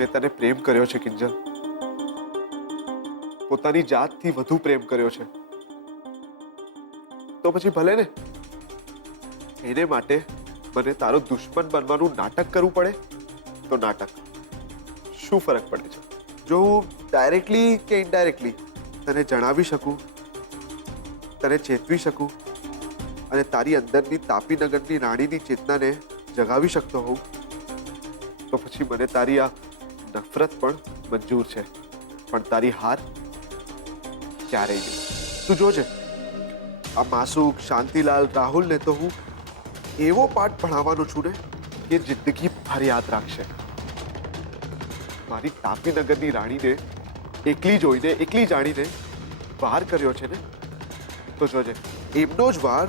મેં તને પ્રેમ કર્યો છે કિંજલ, પોતાની જાતથી વધુ પ્રેમ કર્યો છે. તો પછી ભલે ને, એને માટે મને તારો દુશ્મન બનવાનું નાટક કરવું પડે તો નાટક. શું ફરક પડે છે જો હું ડાયરેક્ટલી કે ઇનડાયરેક્ટલી તને જણાવી શકું, તને ચેતવી શકું અને તારી અંદરની તાપીનગરની રાણીની ચેતનાને જગાવી શકતો હોઉં, તો પછી મને તારી આ નફરત પણ મંજૂર છે, પણ તારી હાર ક્યારેય નહીં. તું જોજે, આ માસુક, શાંતિલાલ, રાહુલને તો હું એવો પાઠ ભણાવવાનો છું ને કે જિંદગી ભર યાદ રાખશે. મારી તાપીનગરની રાણીને એકલી જોઈને, એકલી જાણીને વાર કર્યો છે ને, તો જોજે એમનો જ વાર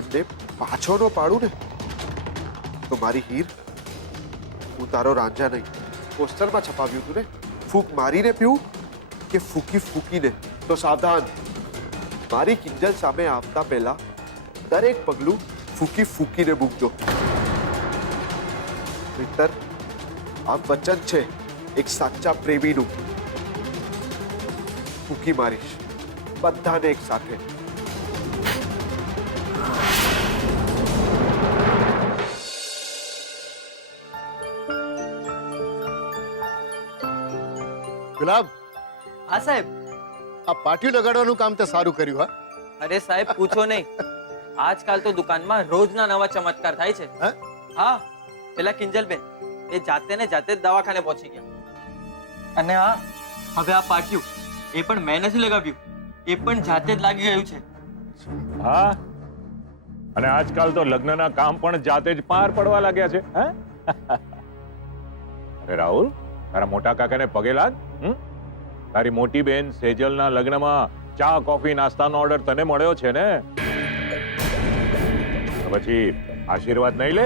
એમને પાછો ન પાડું ને તો મારી હીર, હું તારો રાંઝા નહીં. પોસ્ટરમાં છપાવ્યું હતું ને, ફૂંક મારીને પીવું કે ફૂકી ફૂકીને. તો સાવધાન, મારી કિંજલ સામે આવતા પહેલા દરેક પગલું ફૂકી ફૂકીને મૂકજો. મિત્ર, આ વચન છે એક સાચા પ્રેમીનું. ફૂકી મારીશ બધાને એક સાથે. ગુલાબ, હા સાહેબ. આ પાટિયું લગાડવાનું કામ તે સારું કર્યું. હા, અરે સાહેબ પૂછો નહીં, આજકાલ તો દુકાનમાં રોજના નવા ચમત્કાર થાય છે. હા, પેલા કિંજલબેન એ જાતે ને જાતે દવાખાને પહોંચી ગયા. અને હા, હવે આ પાટિયું એ પણ મેં નથી લગાવ્યું, એ પણ જાતે જ લાગી ગયું છે. હા, અને આજકાલ તો લગ્નના કામ પણ જાતે જ પાર પડવા લાગ્યા છે. અરે રાહુલ, તારા મોટા કાકાને પગે લાગ. તારી મોટી બેન સેજલના લગ્નમાં ચા, કોફી, નાસ્તાનો ઓર્ડર તને મળ્યો છે ને, તો પછી આશીર્વાદ નહીં લે?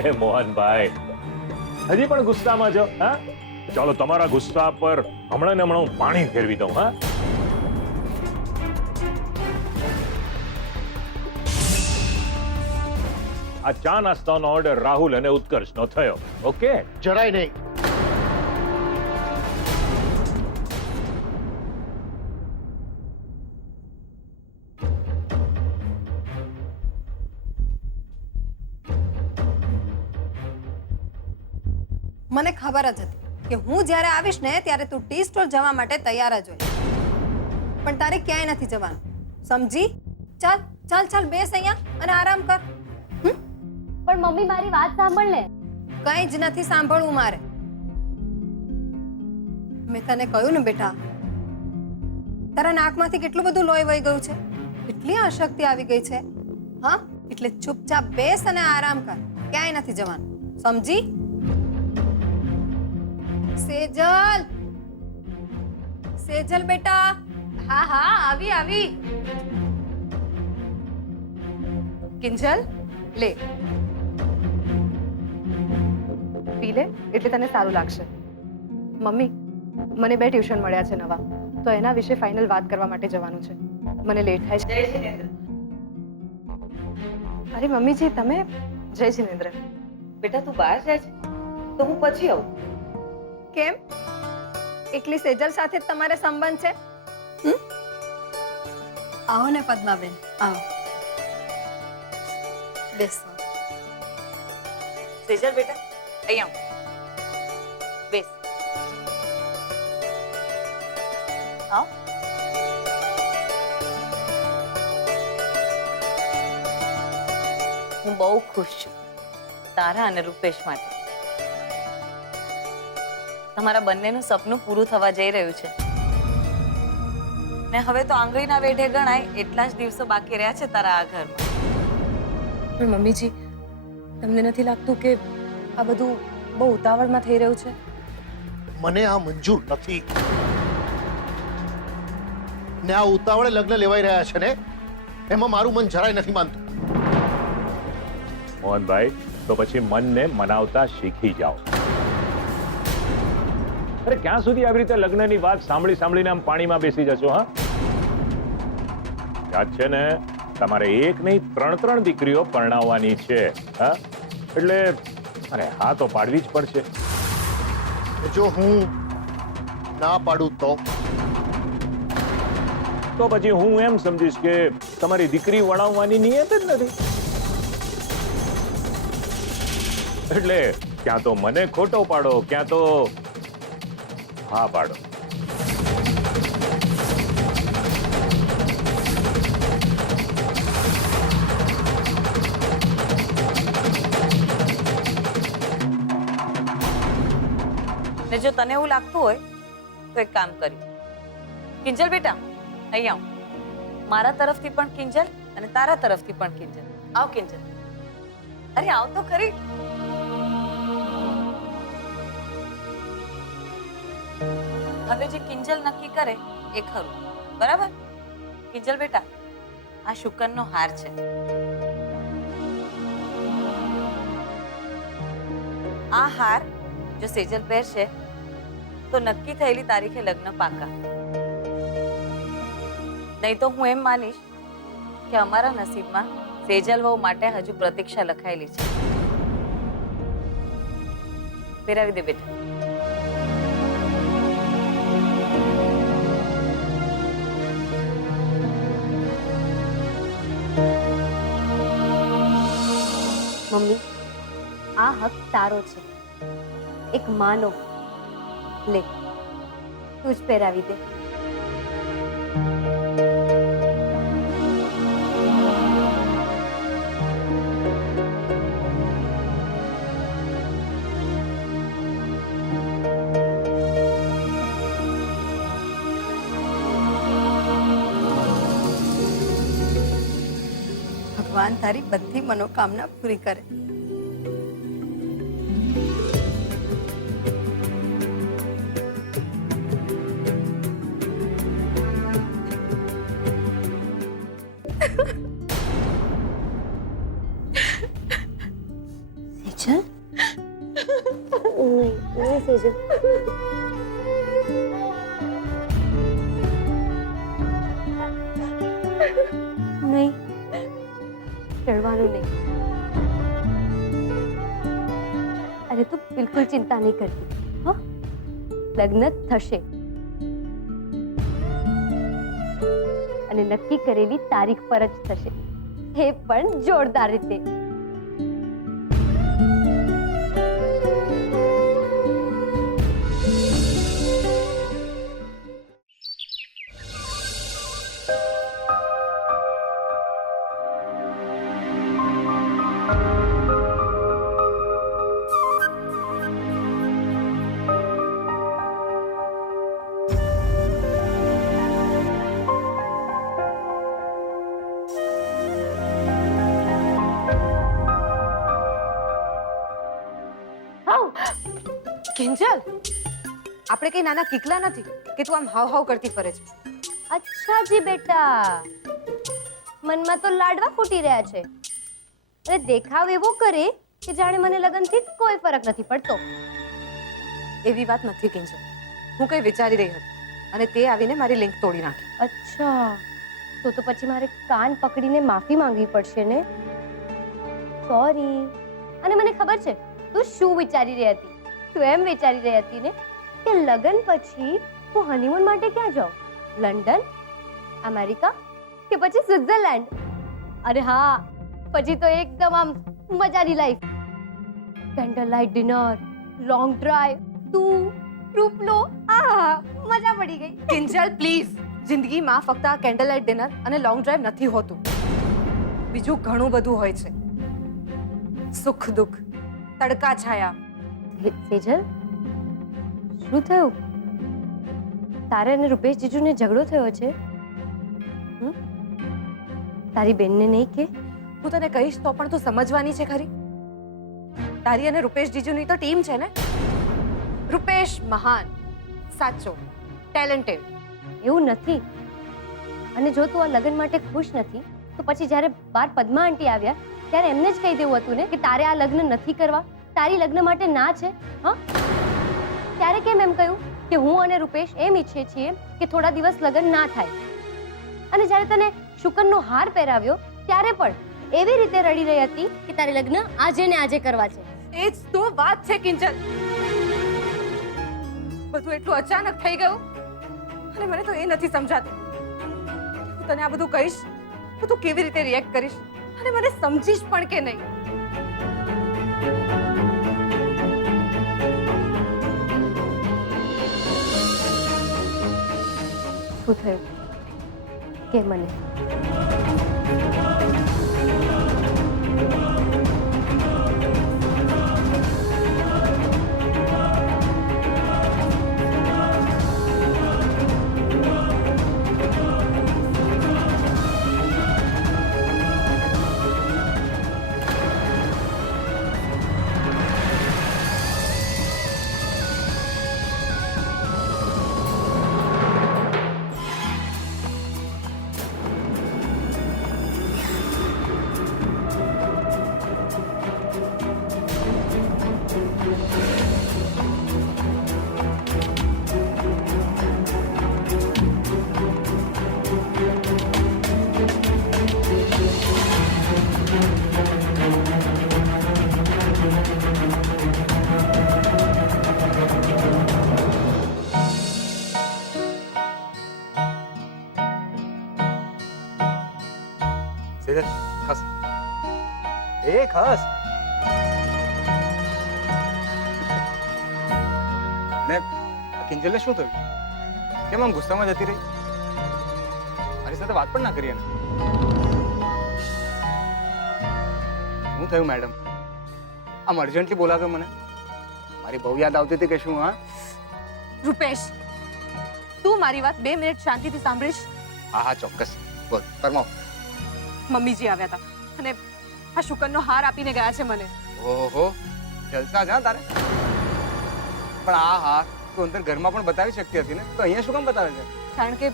અરે મોહનભાઈ, હજી પણ ગુસ્સામાં છો? હા, ચાલો તમારા ગુસ્સા પર હમણાં ને હમણાં હું પાણી ફેરવી દઉં. હા, આ ચા નાસ્તાનો ઓર્ડર રાહુલ અને ઉત્કર્ષનો થયો. ઓકે, જરાય નહીં. મને ખબર જ હતી કે હું જ્યારે આવીશ ને ત્યારે તું ટી સ્ટોલ જવા માટે તૈયાર જ હોય, પણ તારે ક્યાંય નથી જવાનું, સમજી? ચાલ ચાલ ચાલ, બેસ અહીંયા અને આરામ કર. પણ મમ્મી મારી વાત સાંભળ ને. કંઈ જ નથી સાંભળવું મારે. મેં તને કહ્યું ને બેટા, તારા નાકમાંથી કેટલું બધું લોહી વહી ગયું છે, કેટલી અશક્તિ આવી ગઈ છે. હા, એટલે ચૂપચાપ બેસ અને આરામ કર, ક્યાંય નથી જવાનું, સમજી? સેજલ, સેજલ બેટા. હા હા, આવી આવી. કિંજલ, લે પી લે, એટલે તને સારું લાગશે. મમ્મી, મને 2 ટ્યુશન મળ્યા છે નવા, તો એના વિશે ફાઇનલ વાત કરવા માટે જવાનું છે. મને લેટ થાય છે. જય જિનેન્દ્ર. અરે મમ્મીજી, તમે? જય જિનેન્દ્ર. બેટા તું બહાર જાય છે તો હું પછી આવું. કેમ? એકલી સેજલ સાથે જ તમારે સંબંધ છે? આવો ને પદ્માબેન, આવો, બેસો. સેજલ બેટા અહીંયા બેસ. આવ. હું બહુ ખુશ છું તારા અને રૂપેશ માટે. તમારા બંનેનું સપનું પૂરું થવા જઈ રહ્યું છે ને હવે તો આંગળીના વેઢે ગણાય એટલા જ દિવસો બાકી રહ્યા છે તારા આ ઘરમાં. પણ મમ્મીજી, તમને નથી લાગતું કે આ બધું બહુ ઉતાવળમાં થઈ રહ્યું છે? મને આ મંજૂર નથી ને આ ઉતાવળે લગ્ન લેવાઈ રહ્યા છે ને, એમાં મારું મન જરાય નથી માનતું. મોહનભાઈ, તો પછી મનને મનાવતા શીખી જાઓ. અરે ક્યાં સુધી આવી રીતે લગ્નની વાત સાંભળી સાંભળીને આમ પાણીમાં બેસી જશો? હા, યાદ છે ને, તમારે એક નહીં 3 દીકરીઓ પરણાવવાની છે. હા, એટલે અરે હા તો પાડવી જ પડશે. જો હું ના પાડું તો પછી હું એમ સમજીશ કે તમારી દીકરી વણાવવાની નિયત જ નથી. એટલે ક્યાં તો મને ખોટો પાડો, ક્યાં તો હા પાડો. ને જો તને એવું લાગતું હોય તો એક કામ કરી, કિંજલ બેટા અહીં આવ. મારા તરફથી પણ કિંજલ અને તારા તરફથી પણ કિંજલ. આવ કિંજલ, અરે આવ તો ખરી. હવે જે કિંજલ નક્કી કરે એ ખરું, બરાબર? કિંજલ બેટા, આ શુકનનો હાર છે. આ હાર જો સેજલ પહેરશે તો નક્કી થયેલી તારીખે લગ્ન પાકા. નહીં તો હું એમ માનીશ કે અમારા નસીબમાં સેજલ વહુ માટે હજુ પ્રતીક્ષા લખાયેલી છે. પહેરાવી દે બેટા. મમ્મી, આ હક તારો છે, એક માનો. લે, તું જ પહેરાવી દે. ભગવાન તારી બધી મનોકામના પૂરી કરે. સેજલ? નહીં, નહીં સેજલ. નહીં, રડવાનું નહીં. અરે તું બિલકુલ ચિંતા નહીં કરતી. હા, લગ્ન થશે અને નક્કી કરેલી તારીખ પર જ થશે, એ પણ જોરદાર રીતે. કિંજલ, આપણે કઈ નાના કીકલા નથી કે તું આમ હાવ હાવ કરતી ફરે છે. અચ્છા જી બેટા, મનમાં તો લાડવા ફૂટી રહ્યા છે અને દેખાવ એવો કરે કે જાણે મને લગનથી કોઈ ફરક નથી પડતો. એવી વાત નથી કિંજલ, હું કઈ વિચારી રહી હતી અને તે આવીને મારી લિંક તોડી નાખી. અચ્છા, તો પછી મારે કાન પકડીને માફી માંગવી પડશે ને? સોરી. અને મને ખબર છે તું શું વિચારી રહી હતી. તું એમ વિચારી રહી હતી ને કે લગન પછી હું હનીમૂન માટે ક્યાં જાઉં? લંડન, અમેરિકા કે પછી સ્વિટ્ઝરલેન્ડ? અરે હા, પછી તો એકદમ આમ મજાની life. Candle light dinner, long drive, તું, રૂપલો, આહા, મજા પડી ગઈ. કિંજલ પ્લીઝ, જિંદગીમાં ફક્ત આ કેન્ડલ લાઇટ ડિનર અને લોંગ ડ્રાઈવ નથી હોતું, બીજું ઘણું બધું હોય છે. સુખ દુઃખ, તડકા છાયા. સેજલ, શું થયું? તારે અને રૂપેશ જીજુને ઝઘડો થયો છે? તારી બેનને નહીં કે? હું તને કહીશ તો પણ તું સમજવાની છે ખરી? તારી અને રૂપેશ જીજુની તો ટીમ છે ને. રૂપેશ મહાન, સાચો, ટેલેન્ટેડ. એવું નથી. અને જો તું આ લગ્ન માટે ખુશ નથી તો પછી જ્યારે બાર પદ્મા આંટી આવ્યા ત્યારે એમને જ કહી દેવું હતું ને કે તારે આ લગ્ન નથી કરવા, તારી લગ્ન માટે ના છે. હા, ત્યારે કેમ એમ કહ્યું? કે હું અને રૂપેશ એમ ઈચ્છીએ છીએ કે થોડા દિવસ લગ્ન ના થાય. અને જ્યારે તને શુકનનો હાર પહેરાવ્યો ત્યારે પણ એવી રીતે રડી રહી હતી કે તારે લગ્ન આજે ને આજે કરવા છે. એ જ તો વાત છે કિંજલ. બધું એટલું અચાનક થઈ ગયું અને મને તો એ નથી સમજાતું હું તને આ બધું કહીશ તો તું કેવી રીતે રિએક્ટ કરીશ અને મને સમજીશ પણ કે નહીં. શું થયું કે મને સેજલ ખસ એ ખસ ને કિંજલને શું થયું? કેમ આમ ગુસ્સામાં જતી રહી? મારી સાથે વાત પણ ના કરી એને. શું થયું મેડમ? આમ અર્જન્ટલી બોલાવ્યો મને? મારી બહુ યાદ આવતી હતી કે શું? હા રૂપેશ તું મારી વાત 2 મિનિટ શાંતિથી સાંભળીશ? હા હા ચોક્કસ બોલ ફરમાવો. મમ્મીજી આવ્યા હતા અને આ શુકનનો હાર આપીને ગયા છે મને. ઓહો જલસા જા તારે. પણ આ હાર તું અંદર ઘરમાં પણ બતાવી શકતી હતી ને, તો અહીંયા શું કામ બતાવે છે? કારણ કે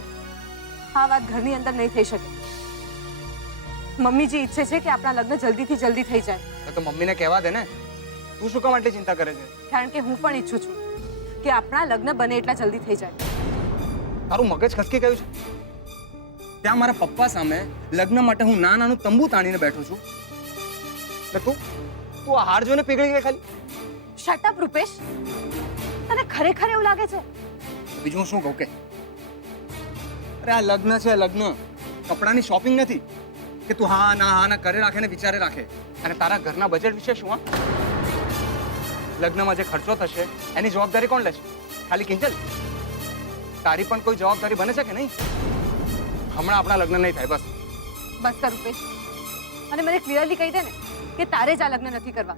આ વાત ઘરની અંદર નહીં થઈ શકે. મમ્મીજી ઈચ્છે છે કે આપણા લગ્ન જલ્દીથી જલ્દી થઈ જાય. તો મમ્મીને કહેવા દે ને. તું શું કામ આટલી ચિંતા કરે છે? કારણ કે હું પણ ઈચ્છું છું કે આપણા લગ્ન બને એટલા જલ્દી થઈ જાય. તારું મગજ ખસકી ગયું છે? ત્યાં મારા પપ્પા સામે લગ્ન માટે હું નાનું તંબુ તાણીને બેઠો છું ને તું આ હાર જોઈને પીગળી ગઈ ખાલી? Shut up Rupesh. તને ખરેખર એવું લાગે છે? બીજું હું શું કહું કે અરે આ લગ્ન છે, લગ્ન કપડાની શોપિંગ નથી કે તું હા ના કરે રાખે ને વિચારે રાખે. અને તારા ઘરના બજેટ વિશે શું? હા લગ્નમાં જે ખર્ચો થશે એની જવાબદારી કોણ લેશે? ખાલી કિંજલ? તારી પણ કોઈ જવાબદારી બને છે કે નહીં? હમણાં આપણા લગ્ન નહીં થાય. બસ બસ કર રૂપેશ. અને મને ક્લિયરલી કહી દે ને કે તારે જ આ લગ્ન નથી કરવા,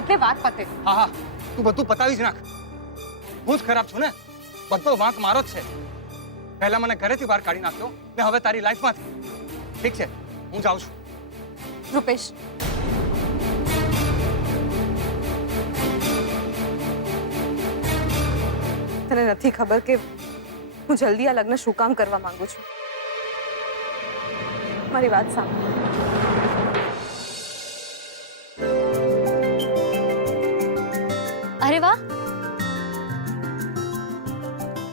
એટલે વાત પતે. હા હા તું બધું પતાવી જ નાખ. હું જ ખરાબ છું ને? બધો વાંક મારો જ છે. પહેલા મને ઘરેથી બહાર કાઢી નાખ્યો ને હવે તારી લાઈફમાંથી. ઠીક છે હું જાઉં છું. રૂપેશ તને નથી ખબર કે હું જલ્દી આ લગ્ન શું કામ કરવા માંગુ છું? મારી વાત સાંભળ. અરે વાહ,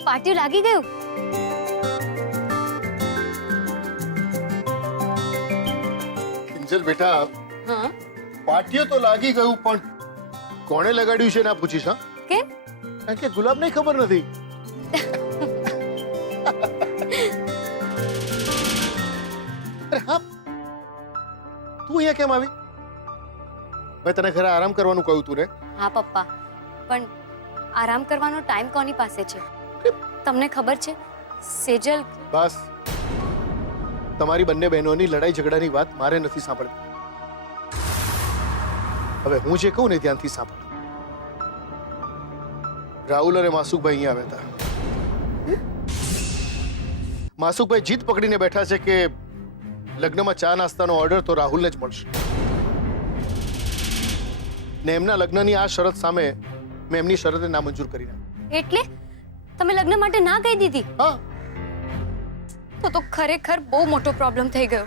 પાટિયું લાગી ગયું. કિંજલ બેટા હા પાટિયું તો લાગી ગયું પણ કોણે લગાડ્યું છે ના પૂછીશ? હા કેમ? કારણ કે ગુલાબને ખબર નથી. અરે હા તું અહીંયા કેમ આવી? મેં તને ઘરે આરામ કરવાનું કહ્યું તું ને? હા પપ્પા, પણ આરામ કરવાનો ટાઈમ કોની પાસે છે? તમને ખબર છે સેજલ? બસ તમારી બંને બહેનોની લડાઈ ઝઘડાની વાત મારે નથી સાંભળવી. હવે હું જે કહું ને ધ્યાનથી સાંભળ. રાહુલ અને માસુકભાઈ અહીંયા આવ્યા હતા. માસુકભાઈ જીત પકડીને બેઠા છે કે લગ્નમાં ચા નાસ્તાનો ઓર્ડર તો રાહુલને જ મળશે. ને એમના લગ્નની આ શરત સામે મેં એમની શરતે નામંજૂર કરી નાખી. એટલે તમે લગ્ન માટે ના કહી દીધી? હા તો ખરેખર બહુ મોટો પ્રોબ્લેમ થઈ ગયો.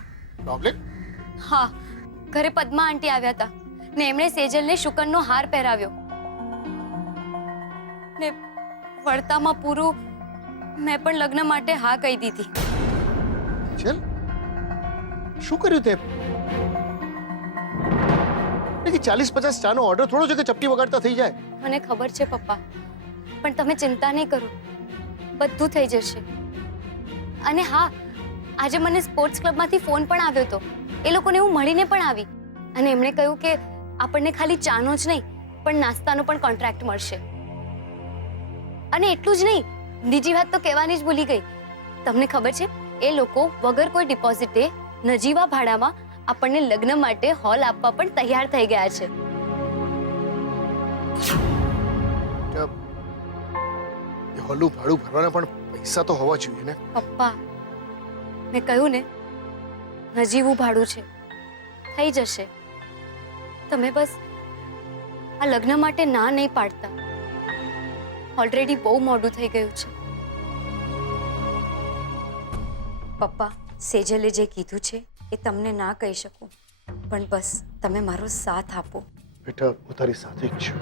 પ્રોબ્લેમ? હા, ઘરે પદ્મા આંટી આવ્યા હતા ને એમણે સેજલને શુકનનો હાર પહેરાવ્યો ને પડતામાં પૂરું મેં પણ લગ્ન માટે હા કહી દીધી. ચલ શું કર્યું તે? 40-50 ચાનો ઓર્ડર થોડો છે કે ચપટી વગાડતા થઈ જાય. મને ખબર છે પપ્પા, પણ તમે ચિંતા નહીં કરો, બધું થઈ જશે. અને હા, આજે મને સ્પોર્ટ્સ ક્લબમાંથી ફોન પણ આવ્યો હતો. એ લોકોને હું મળીને પણ આવી અને એમણે કહ્યું કે આપણને ખાલી ચાનો જ નહીં પણ નાસ્તાનો પણ કોન્ટ્રાક્ટ મળશે. અને એટલું જ નહીં, બીજી વાત તો કહેવાની જ ભૂલી ગઈ. તમને ખબર છે, એ લોકો વગર કોઈ ડિપોઝિટે નજીવા ભાડામાં આપણને લગ્ન માટે હોલ આપવા પણ તૈયાર થઈ ગયા છે. હોલનું ભાડું ભરવાના પણ પૈસા તો હોવા જોઈએ ને. પપ્પા, મેં કહ્યું ને, નજીવું ભાડું છે, થઈ જશે. તમે બસ આ લગ્ન માટે ના નહીં પાડતા. ઓલરેડી બહુ મોડું થઈ ગયું છે. પપ્પા, સેજલે જે કીધું છે એ તમને ના કહી શકું, પણ બસ તમે મારો સાથ આપો. બેટા, હું તારી સાથે જ છું.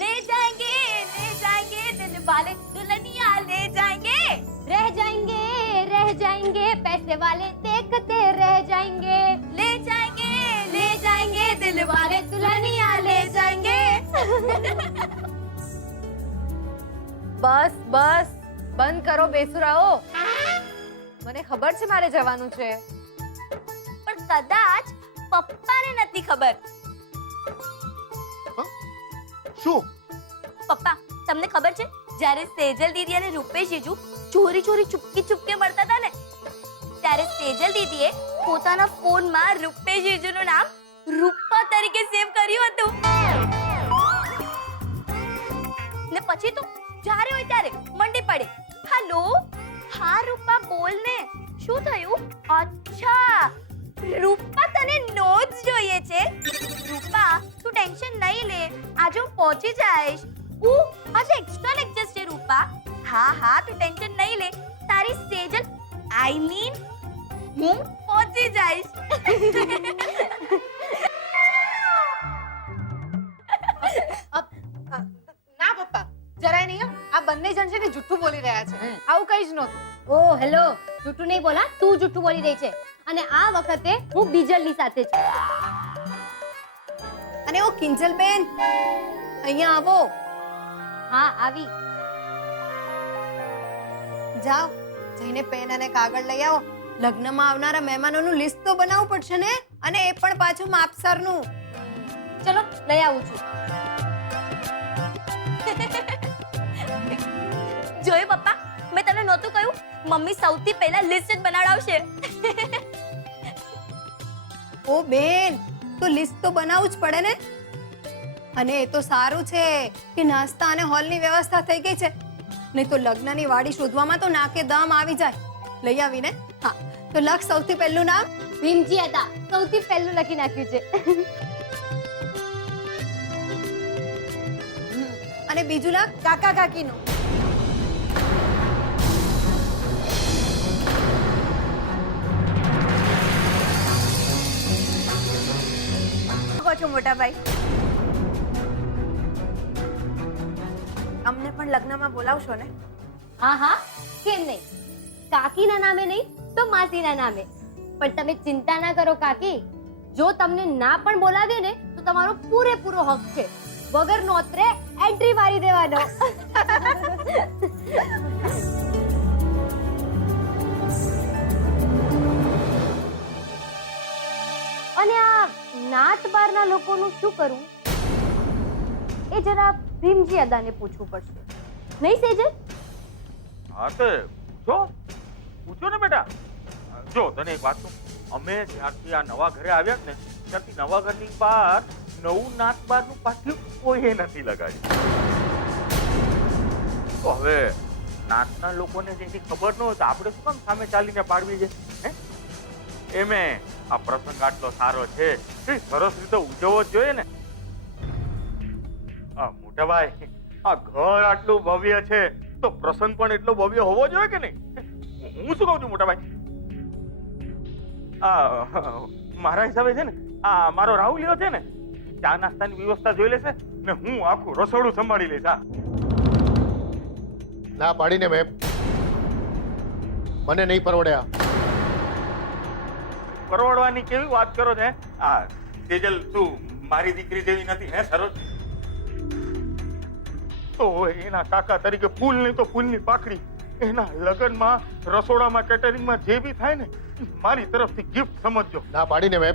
ले जाएंगे दिल वाले दुल्हनिया ले जाएंगे, रह जाएंगे पैसे वाले देखते रह जाएंगे, ले जाएंगे दिल वाले दुल्हनिया ले जाएंगे. બસ બસ બંધ કરો બેસુરાઓ. મને ખબર છે મારે જવાનું છે. પણ કદાચ પપ્પાને નથી ખબર. શું? પપ્પા, તમને ખબર છે, જ્યારે સેજલ દીદી અને રૂપેશ જીજુ ચોરી ચૂપકે મળતા હતા ને, ત્યારે સેજલ દીદીએ પોતાના ફોનમાં રૂપેશ જીજુનું નામ રૂપા તરીકે સેવ કર્યું હતું. ને પછી તો જ્યારે હોય ત્યારે મંડી પડે, હેલો હા રૂપા બોલ ને, શું થયું? અચ્છા, રૂપા તને નોટ્સ જોઈએ છે. રૂપા તું ટેન્શન નહીં લે, આજે હું પહોંચી જઈશ. આજે એક્સ્ટ્રા લેક્ચર્સ છે રૂપા. હા તું ટેન્શન નહીં લે, તારી સેજલ આઈ મીન હું પહોંચી જઈશ. ના પપ્પા, જરાય નહીં. આ બંને જણ છે ને જુઠ્ઠું બોલી રહ્યા છે. આવું કઈ જ નહોતું. ઓ હેલો, જૂઠું નહીં બોલા, તું જૂઠું બોલી રહી છે. અને આ વખતે હું બીજલની સાથે છું. અને ઓ કિંજલબેન, અહીંયા આવો. હા આવી. જાઓ, જઈને પેન અને કાગળ લઈ આવો. લગ્નમાં આવનારા મહેમાનોનું લિસ્ટ તો બનાવવું પડશે ને, અને એ પણ પાછું માપસરનું. ચલો લઈ આવું છું. જોયું પપ્પા, મેં તમને નહોતું કહ્યું, મમ્મી સૌથી પહેલા લિસ્ટ જ બનાવડાવશે. ઓ બેન, તો લિસ્ટ તો બનાવવું જ પડે ને. અને એ તો સારું છે કે નાસ્તા અને હોલની વ્યવસ્થા થઈ ગઈ છે, નહીં તો લગ્નની વાડી શોધવામાં તો નાકે દમ આવી જાય. લઈ આવીને. હા, તો લખ સૌથી પહેલું નામ ભીમજી હતા, સૌથી પહેલું લખી નાખ્યું છે. અને બીજું લખ કાકા કાકીનું. છો મોટા ભાઈ, અમને પણ લગ્નમાં બોલાવશો ને? હા, કેમ નહીં? કાકીના નામે નહીં તો માસીના નામે. પણ તમે ચિંતા ના કરો કાકી, જો તમને ના પણ બોલાવીએ ને તો તમારો પૂરેપૂરો હક છે. વગર નોતરે એન્ટ્રી મારી દેવાનો. અને આ નાત બારના લોકોનું શું કરવું એ જરા ભીમજી અદાને પૂછવું પડશે, નહીં સેજલ? હા તે પૂછો ને બેટા. જો તને એક વાત કહું, અમે જ્યારથી આ નવા ઘરે આવ્યા ને ત્યારથી નવા ઘરની બહાર નવું નાત બારનું પાટિયું કોઈએ નથી લગાડ્યું. તો હવે નાતના લોકોને જેથી ખબર ન હોય તો આપણે શું કામ સામે ચાલીને પાડવી છે? એમે આ પ્રસંગ આટલો સારો છે, સરસ રીતે ઉજવવો જ જોઈએ ને. મોટા ભાઈ, આ ઘર આટલું ભવ્ય છે તો પ્રસંગ પણ એટલો ભવ્ય હોવો જોઈએ કે નહીં? હું શું કહું છું મોટા ભાઈ, મારા હિસાબે છે ને આ મારો રાહુલિયો છે ને ચા નાસ્તાની વ્યવસ્થા જોઈ લેશે ને હું આખું રસોડું સંભાળી લઈશ. હા ના પાડીને મેં મને નહીં પરવડ્યા. પરવડવાની કેવી વાત કરો છો? આ તેજલ તું મારી દીકરી જેવી નથી હે સરોજ? તો એના કાકા તરીકે ફૂલ નહીં તો ફૂલની પાકડી એના લગ્નમાં રસોડામાં કેટરિંગમાં જે બી થાય ને મારી તરફથી ગિફ્ટ સમજજો. ના પાડીને મેં